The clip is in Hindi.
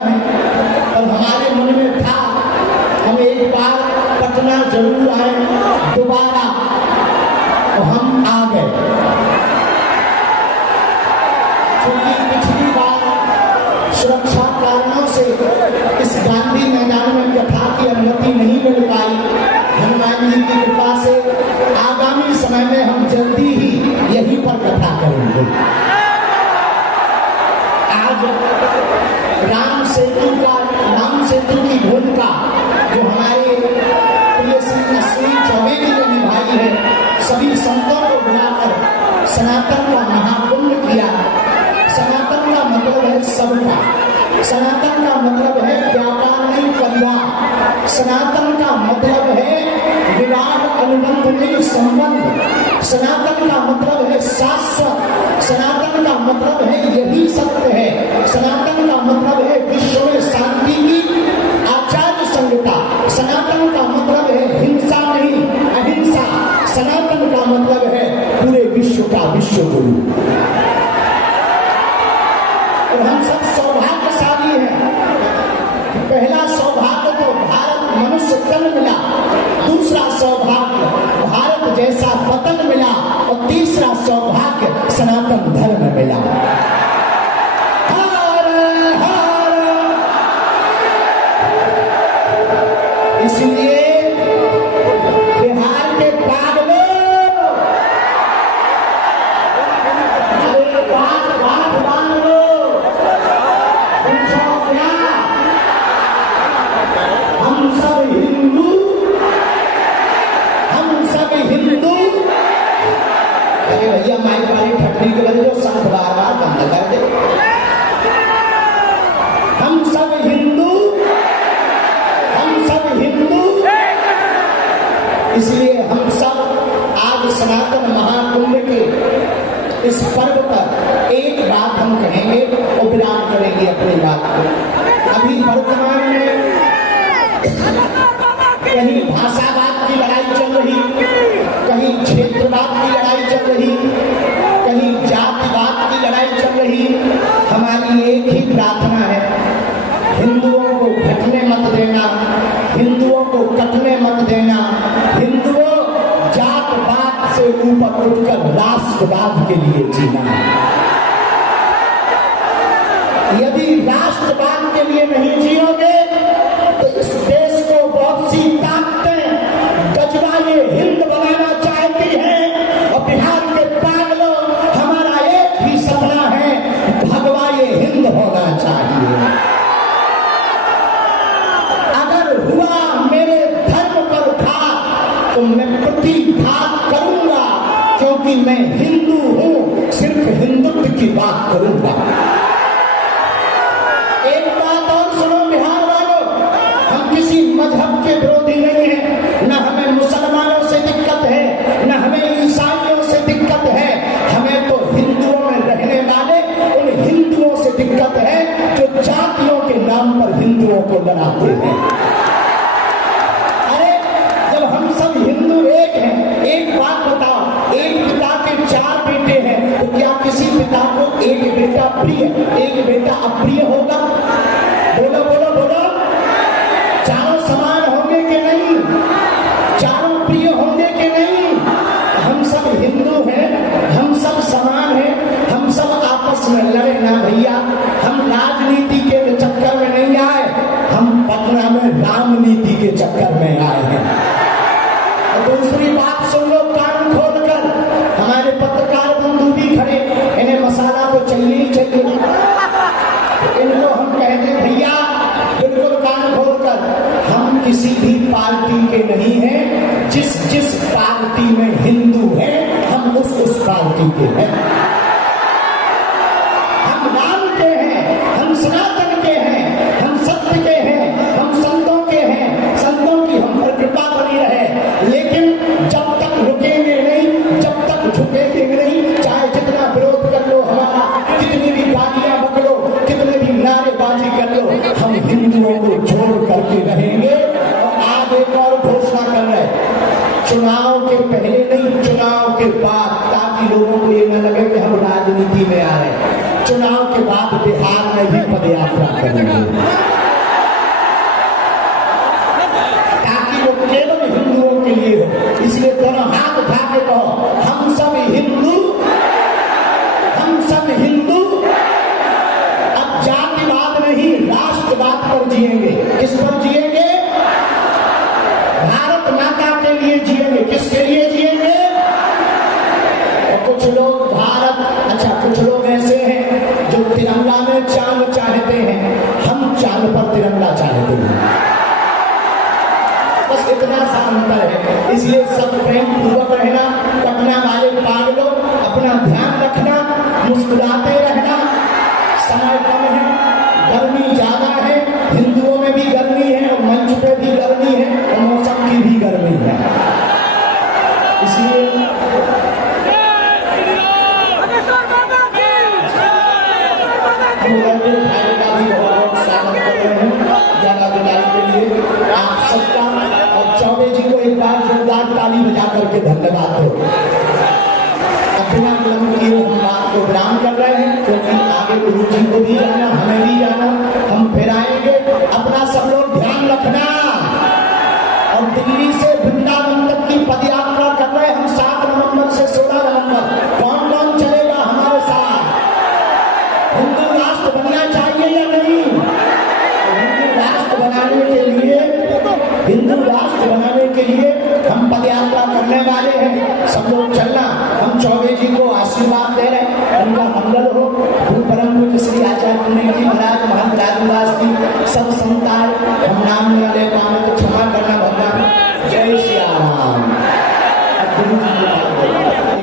और हमारे मन में था हम एक बार पटना जरूर आए दोबारा, तो हम आ गए। क्योंकि पिछली बार सुरक्षा कारणों से इस गांधी मैदान में कथा की अनुमति नहीं मिल पाई। हनुमान जी की कृपा से आगामी समय में हम जल्दी ही यहीं पर कथा करेंगे। आज राम सेतु की भूमिका जो हमारे प्रिय श्री अश्विनी चौबे जी ने निभाई है, सभी संतों को बुलाकर सनातन का महाकुंभ किया। सनातन का मतलब है सबका, सनातन का मतलब है व्यापार नहीं परिवार, सनातन का मतलब है विवाह अनुबंध नहीं संबंध, सनातन का मतलब है शाश्वत, सनातन का मतलब है यही सत्य है, सनातन का मतलब है विश्व में शांति की आचार्य संहिता, सनातन का मतलब है हिंसा नहीं अहिंसा, सनातन का मतलब है पूरे विश्व का विश्व गुरु। और हम सब सौभाग्यशाली हैं। पहला सौभाग्य तो भारत मनुष्य तन मिला, दूसरा सौभाग्य भारत जैसा वतन मिला, और तीसरा सौभाग्य सनातन धर्म मिला। इसलिए बिहार के पागलों, हम सब हिंदू, अरे भैया माइक वाली ठटनी के वजह जो संत बार बार बंद कर दे। हम सब हिंदू, इसलिए हम सब आज सनातन महाकुंभ के इस पर्व पर एक बात हम कहेंगे और विराम करेंगे अपनी बात को। अभी वर्तमान में कहीं भाषावाद की लड़ाई चल रही, कहीं क्षेत्रवाद की लड़ाई चल रही, कहीं जातिवाद की लड़ाई चल रही। हमारी एक ही प्रार्थना है, हिंदुओं को घटने मत देना, हिंदुओं को कटने मत देना, हिंदुओं जातवाद से ऊपर उठकर राष्ट्रवाद के लिए जीना। यदि राष्ट्रवाद के लिए नहीं जियोगे तो इस देश को बहुत सी ताकतें गजवा ये हिंद बनाना चाहती हैं, और बिहार के पागलों हमारा एक ही सपना है, भगवा ये हिंद होना चाहिए। अगर हुआ मेरे धर्म पर घात तो मैं प्रतिघात करूंगा, क्योंकि मैं हिंदू हूं, सिर्फ हिंदुत्व की बात करूंगा। एक बात और सुनो बिहार वालों, हम किसी मजहब के विरोधी नहीं हैं, न हमें मुसलमानों से दिक्कत है, न हमें ईसाइयों से दिक्कत है, हमें तो हिंदुओं में रहने वाले उन हिंदुओं से दिक्कत है जो जातियों के नाम पर हिंदुओं को लड़ाते हैं। अरे जब हम सब हिंदू एक हैं, एक बात बताओ, एक पिता के 4 बेटे हैं, तो क्या किसी पिता को एक बेटा प्रिय एक बेटा अप्रिय होगा? बोलो बोलो बोलो, चारों समान होंगे कि नहीं? चारों प्रिय होंगे कि नहीं? हम सब हिंदू हैं, हम सब समान हैं, हम सब आपस में लड़े ना भैया। हम राजनीति के चक्कर में नहीं आए, हम पटना में रामनीति के चक्कर में आए हैं। और दूसरी बात सुन लो कान खोलकर, हमारे पत्रकार बंधु भी खड़े, इन्हें मसाला तो चाहिए ही चाहिए। इनको हम कहते भैया बिल्कुल कान खोलकर, हम किसी भी पार्टी के नहीं हैं, जिस पार्टी में हिंदू हैं हम उस पार्टी के हैं। हम राम के हैं, हम सनातन के हैं, हम सत्य के हैं, हम संतों के हैं, संतों की हम पर कृपा बनी रहे। लेकिन जब तक रुकेंगे नहीं, जब तक झुकेंगे नहीं, चाहे जितना विरोध कर लो हमारा, कितनी भी गालियां बक लो, कितने भी नारेबाजी कर लो, हम हिंदुओं को छोड़ करके रहेंगे। और आज एक और घोषणा कर रहे, चुनाव के पहले नहीं, चुनाव के बाद, ताकि लोगों को ये न लगे कि हम राजनीति में आ रहे हैं। चुनाव के बाद बिहार में भी पदयात्रा करेंगे, ताकि वो केवल हिंदुओं के लिए हो। इसलिए दोनों हाथ उठा के कहो, हम सब हिंदू, हम सब हिंदू। अब जातिवाद नहीं, राष्ट्रवाद पर जिएंगे। किस पर जिएंगे? भारत माता के लिए जिएंगे। किसके लिए जिएंगे? और कुछ लोग भारत, अच्छा कुछ लोग ऐसे हैं जो तिरंगा में चांद चाहते हैं, हम चांद पर तिरंगा चाहते हैं। बस इतना सा अंतर है। इसलिए सब प्रेम पूर्वक रहना। पटना वाले पागलों, अपना ध्यान रखना, मुस्कुराते रहना। समय कम है, गर्मी ज्यादा है, हिंदुओं में भी गर्मी है और मंच पे भी गर्मी है और मौसम की भी गर्मी है। इसलिए आप सबका और चौबे जी को एक बार जोरदार ताली बजा करके धन्यवाद दो। बिना विलंब किए हम बात को विराम कर रहे हैं, क्योंकि आगे गुरु जी को भी जाना, हमें भी जाना, हम फिर आएंगे। अपना सब लोग ध्यान रखना। और दिल्ली से वृंदावन तक की पदयात्रा कर रहे हैं हम 7 नवंबर से 16 नवंबर। कौन कौन चलेगा हमारे साथ? हिंदू राष्ट्र बनना चाहिए या नहीं? हिंदू राष्ट्र बनाने के लिए, हिंदू राष्ट्र बनाने के लिए हम पदयात्रा करने वाले हैं। सब लोग चलना। हम चौबे जी को आशीर्वाद दे रहे हैं।